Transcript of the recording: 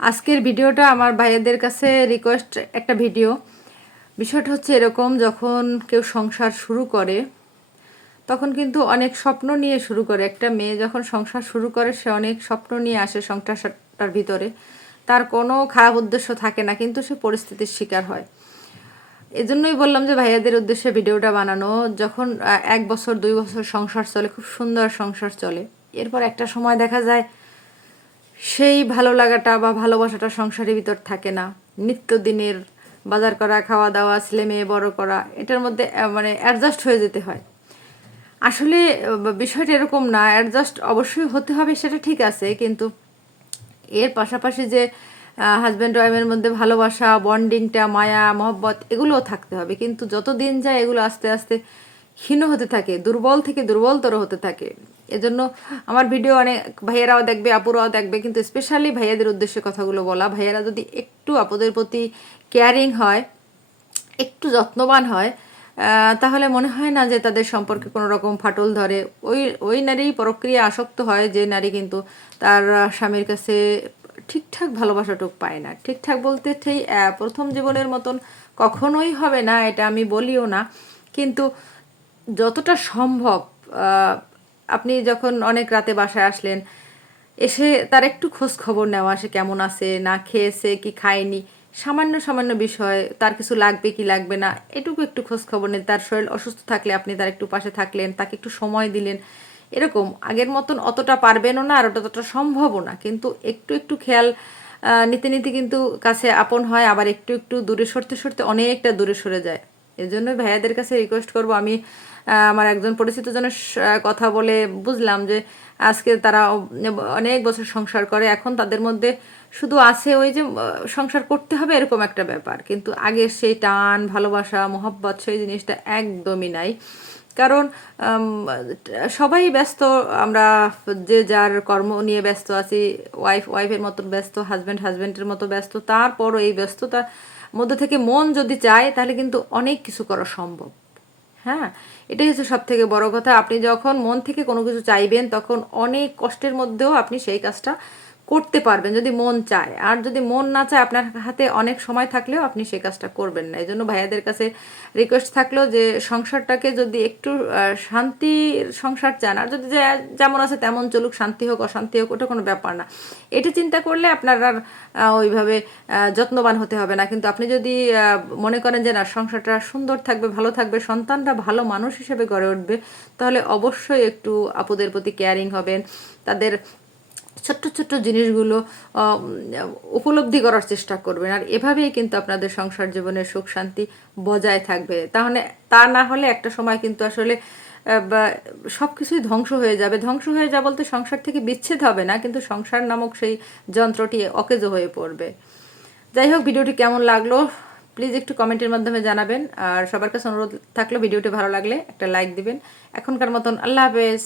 আজকের ভিডিওটা আমার ভাইয়াদের কাছে রিকোয়েস্ট একটা ভিডিও। বিষয়টা হচ্ছে এরকম, যখন কেউ সংসার শুরু করে তখন কিন্তু অনেক স্বপ্ন নিয়ে শুরু করে। একটা মেয়ে যখন সংসার শুরু করে সে অনেক স্বপ্ন নিয়ে আসে সংসারটার ভিতরে। তার কোনো খারাপ উদ্দেশ্য থাকে না, কিন্তু সে পরিস্থিতির শিকার হয়। এজন্যই বললাম যে ভাইয়াদের উদ্দেশ্যে ভিডিওটা বানানো। যখন 1 বছর 2 বছর সংসার চলে, খুব সুন্দর সংসার চলে, এরপর একটা সময় দেখা যায় সেই ভালো লাগাটা বা ভালোবাসাটা সংসারের ভিতর থাকে না। নিত্যদিনের বাজার করা, খাওয়া দাওয়া, ছেলে মেয়ে বড় করা, এটার মধ্যে মানে অ্যাডজাস্ট হয়ে যেতে হয়। আসলে বিষয়টা এরকম না, অ্যাডজাস্ট অবশ্যই হতে হবে, সেটা ঠিক আছে, কিন্তু এর পাশাপাশি যে হাজব্যান্ড ওয়াইফের মধ্যে ভালোবাসা, বন্ডিংটা, মায়া মহব্বত, এগুলোও থাকতে হবে। কিন্তু যত দিন যায় এগুলো আস্তে আস্তে ক্ষীণ হতে থাকে, দুর্বল থেকে দুর্বলতর হতে থাকে। এজন্য আমার ভিডিও অনেক ভাইয়েরাও দেখবে, আপুরাও দেখবে, কিন্তু স্পেশালি ভাইয়াদের উদ্দেশ্যে কথাগুলো বলা। ভাইয়েরা যদি একটু আপুদের প্রতি কেয়ারিং হয়, একটু যত্নবান হয়, তাহলে মনে হয় না যে তাদের সম্পর্কে কোনো রকম ফাটল ধরে। ওই ওই নারী পরক্রিয়া আসক্ত হয় যে নারী কিন্তু তার স্বামীর কাছে ঠিকঠাক ভালোবাসাটুক পায় না। ঠিকঠাক বলতে ঠিক প্রথম জীবনের মতন কখনোই হবে না, এটা আমি বলিও না, কিন্তু যতটা সম্ভব আহ, আপনি যখন অনেক রাতে বাসায় আসলেন, এসে তার একটু খোঁজ খবর নেওয়া, সে কেমন আছে, না খেয়েছে কি খায়নি, সামান্য সামান্য বিষয়, তার কিছু লাগবে কি লাগবে না, এটুকু একটু খোঁজ খবর নেন। তার শরীর অসুস্থ থাকলে আপনি তার একটু পাশে থাকলেন, তাকে একটু সময় দিলেন। এরকম আগের মতন অতটা পারবেনও না আর অতটা সম্ভবও না, কিন্তু একটু একটু খেয়াল নিতে নিতে কিন্তু কাছে আপন হয়, আবার একটু একটু দূরে সরতে সরতে অনেকটা দূরে সরে যায়। এর জন্য ভাইয়াদের কাছে রিকোয়েস্ট করব। আমি আমার একজন পরিচিত জনের কথা বলে বুঝলাম যে আজকে তারা অনেক বছর সংসার করে, এখন তাদের মধ্যে শুধু আছে ওই যে সংসার করতে হবে এরকম একটা ব্যাপার, কিন্তু আগের সেই টান, ভালোবাসা, মোহব্বত, সেই জিনিসটা একদমই নাই। কারণ সবাই ব্যস্ত, আমরা যে যার কর্ম নিয়ে ব্যস্ত আছি, ওয়াইফ ওয়াইফের মতো ব্যস্ত, হাজব্যান্ড হাজব্যান্ডের মতো ব্যস্ত। তারপরও এই ব্যস্ততার মধ্যে থেকে মন যদি চায় তাহলে কিন্তু অনেক কিছু করা সম্ভব। হ্যাঁ, এটাই হচ্ছে সব থেকে বড় কথা। আপনি যখন মন থেকে কোনো কিছু চাইবেন তখন অনেক কষ্টের মধ্যেও আপনি সেই কাজটা করতে পারবেন যদি মন চায়। আর যদি মন না চায়, আপনার হাতে অনেক সময় থাকলেও আপনি সেই কাজটা করবেন না। এই জন্য ভাইয়াদের কাছে রিকোয়েস্ট থাকলো যে সংসারটাকে যদি একটু শান্তির সংসার চান, আর যদি যেমন আছে তেমন চলুক, শান্তি হোক অশান্তি হোক, ওটা কোনো ব্যাপার না। এটা চিন্তা করলে আপনার আর ওইভাবে যত্নবান হতে হবে না। কিন্তু আপনি যদি মনে করেন যে না, সংসারটা সুন্দর থাকবে, ভালো থাকবে, সন্তানরা ভালো মানুষ হিসেবে গড়ে উঠবে, তাহলে অবশ্যই একটু আপুদের প্রতি কেয়ারিং হবেন। তাদের ছোট্ট ছোট্ট জিনিসগুলো উপলব্ধি করার চেষ্টা করবেন। আর এভাবেই কিন্তু আপনাদের সংসার জীবনের সুখ শান্তি বজায় থাকবে। তাহলে তা না হলে একটা সময় কিন্তু আসলে সব কিছুই ধ্বংস হয়ে যাবে। ধ্বংস হয়ে যাবে বলতে সংসার থেকে বিচ্ছেদ হবে না, কিন্তু সংসার নামক সেই যন্ত্রটি অকেজো হয়ে পড়বে। যাই হোক, ভিডিওটি কেমন লাগলো প্লিজ একটু কমেন্টের মাধ্যমে জানাবেন। আর সবার কাছে অনুরোধ থাকলো, ভিডিওটি ভালো লাগলে একটা লাইক দিবেন। এখনকার মতন আল্লাহ হাফেজ।